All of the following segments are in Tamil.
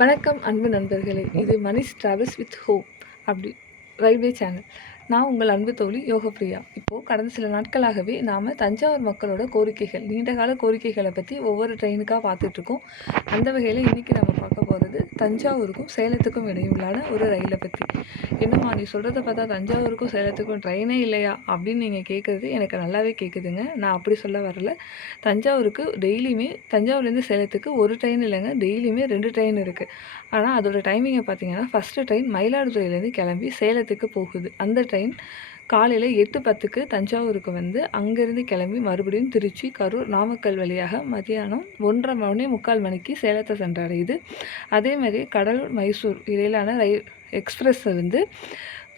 வணக்கம் அன்பு நண்பர்களே! இது மனிஷ் டிராவல்ஸ் வித் ஹோப் அப்படி ரயில்வே சேனல். நான் உங்கள் அன்பு தோழி யோகப்பிரியா. கடந்த சில நாட்களாகவே நாம தஞ்சாவூர் மக்களோட கோரிக்கைகள், நீண்டகால கோரிக்கைகள பத்தி ஒவ்வொரு ட்ரெயினுக்கா பார்த்துட்ருக்கோம். அந்த வகையில இன்னைக்கு நம்ம பார்க்க போறது தஞ்சாவூருக்கும் சேலத்துக்கும் இடையிலான ஒரு ரயில பத்தி. "என்னம்மா நீ சொல்றத பார்த்தா தஞ்சாவூருக்கும் சேலத்துக்கும் ட்ரெயினே இல்லையா?" அப்படின்னு நீங்க கேட்கறது எனக்கு நல்லாவே கேட்குதுங்க. நான் அப்படி சொல்ல வரல. தஞ்சாவூருக்கு டெய்லியுமே தஞ்சாவூர்லேருந்து சேலத்துக்கு ஒரு ட்ரெயின் இல்லைங்க, டெய்லியுமே 2 ட்ரெயின் இருக்குது. ஆனால் அதோட டைமிங்கை பார்த்தீங்கன்னா, ஃபஸ்ட்டு ட்ரெயின் மயிலாடுதுறையிலேருந்து கிளம்பி சேலத்துக்கு போகுது. அந்த ட்ரெயின் காலையில் 8:10க்கு தஞ்சாவூருக்கு வந்து அங்கேருந்து கிளம்பி மறுபடியும் திருச்சி, கரூர், நாமக்கல் வழியாக மதியானம் 1:45 மணிக்கு சேலத்தை சென்றடையுது. அதேமாதிரி கடலூர், மைசூர் இடையிலான ரயில் எக்ஸ்பிரஸ் வந்து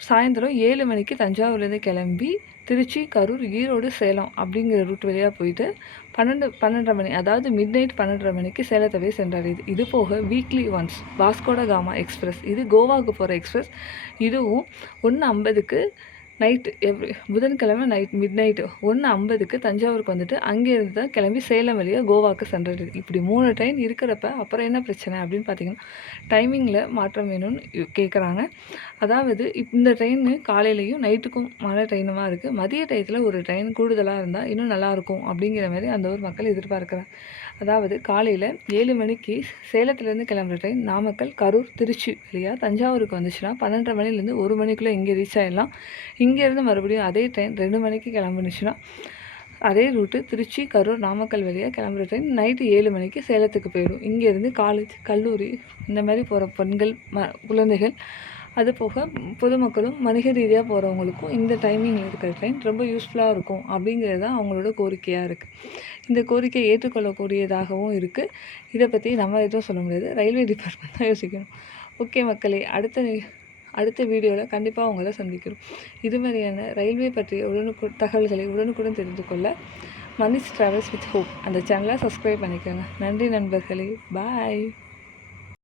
சாயந்தரம் 7 மணிக்கு தஞ்சாவூர்லேருந்து கிளம்பி திருச்சி, கரூர், ஈரோடு, சேலம் அப்படிங்கிற ரூட் வழியாக போயிட்டு 12:30 மணி, அதாவது மிட்நைட் 12:30 மணிக்கு சேலத்தை போய் சென்றடையுது. இது போக weekly once Vasco da Gama express, இது கோவாவுக்கு போகிற எக்ஸ்பிரஸ். இதுவும் 1:50க்கு நைட்டு புதன்கிழமை மிட்நைட்டு 1:50க்கு தஞ்சாவூருக்கு வந்துட்டு அங்கேருந்து தான் கிளம்பி சேலம் வழியாக கோவாவுக்கு சென்றது. இப்படி 3 ட்ரெயின் இருக்கிறப்ப அப்புறம் என்ன பிரச்சனை அப்படின்னு பார்த்தீங்கன்னா, டைமிங்கில் மாற்றம் வேணும்னு கேட்குறாங்க. அதாவது இந்த ட்ரெயின் காலையிலையும் நைட்டுக்கும் ட்ரெயினுமா இருக்குது. மதிய டயத்தில் ஒரு ட்ரெயின் கூடுதலாக இருந்தால் இன்னும் நல்லாயிருக்கும் அப்படிங்கிற மாதிரி அந்த ஊர் மக்கள் எதிர்பார்க்குறாங்க. அதாவது காலையில் 7 மணிக்கு சேலத்துலேருந்து கிளம்புற ட்ரெயின் நாமக்கல், கரூர், திருச்சி வழியாக தஞ்சாவூருக்கு வந்துச்சுன்னா 12:30 மணிலேருந்து 1 மணிக்குள்ளே இங்கே ரீச் ஆகிடலாம். இங்கேருந்து மறுபடியும் அதே ட்ரெயின் 2 மணிக்கு கிளம்புனுச்சுன்னா அதே ரூட்டு திருச்சி, கரூர், நாமக்கல் வழியாக கிளம்புற ட்ரெயின் நைட்டு 7 மணிக்கு சேலத்துக்கு போயிடும். இங்கேருந்து காலேஜ், கல்லூரி இந்த மாதிரி போகிற பெண்கள், குழந்தைகள், அது போக பொதுமக்களும் வணிக ரீதியாக போகிறவங்களுக்கும் இந்த டைமிங்கில் இருக்கிற ட்ரெயின் ரொம்ப யூஸ்ஃபுல்லாக இருக்கும் அப்படிங்கிறது தான் அவங்களோட கோரிக்கையாக இருக்குது. இந்த கோரிக்கை ஏற்றுக்கொள்ளக்கூடியதாகவும் இருக்குது. இதை பற்றி நம்ம எதுவும் சொல்ல முடியாது, ரயில்வே டிபார்ட்மெண்ட் தான் யோசிக்கணும். ஓகே மக்களே, அடுத்த வீடியோவில் கண்டிப்பாக உங்களை சந்திக்கிறோம். இது மாதிரியான ரயில்வே பற்றிய தகவல்களை உடனுக்குடன் தெரிந்து கொள்ள மனிஷ் டிராவல்ஸ் வித் ஹோப் அந்த சேனலை சப்ஸ்கிரைப் பண்ணிக்கோங்க. நன்றி நண்பர்களே, பாய்.